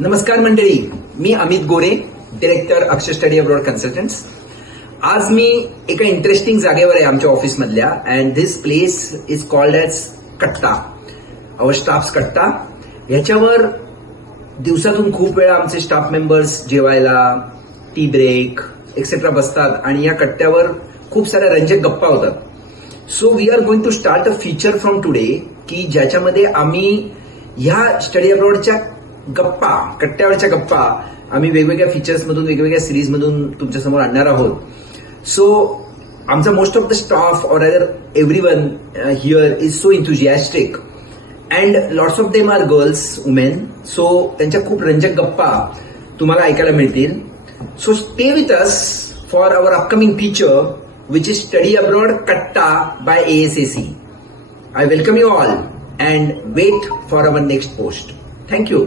नमस्कार मंडळी, मी Amit Gore, director Akshar study abroad consultants. आज मी एका इंटरेस्टिंग जागेवर आहे आमच्या ऑफिसमधल्या, and this place is called as कट्टा, अवर स्टाफ्स कट्टा. ह्याच्यावर दिवसातून खूप वेळा आमचे स्टाफ मेंबर्स जेवायला, टी ब्रेक एक्सेट्रा बसतात आणि या कट्ट्यावर खूप साऱ्या रंजक गप्पा होतात. So we are going to start a feature from today की ज्याच्यामध्ये आम्ही ह्या स्टडी अब्रॉडच्या गप्पा, कट्ट्यावरच्या गप्पा आम्ही वेगवेगळ्या फीचर्समधून, वेगवेगळ्या सिरीजमधून तुमच्यासमोर आणणार आहोत. सो आमचा most of the staff or other everyone here is so enthusiastic and lots of them are girls, women. So त्यांच्या खूप रंजक गप्पा तुम्हाला ऐकायला मिळतील. So stay with us for our upcoming feature which is Study Abroad Katta by ASAC. I welcome you all and wait for our next post. Thank you.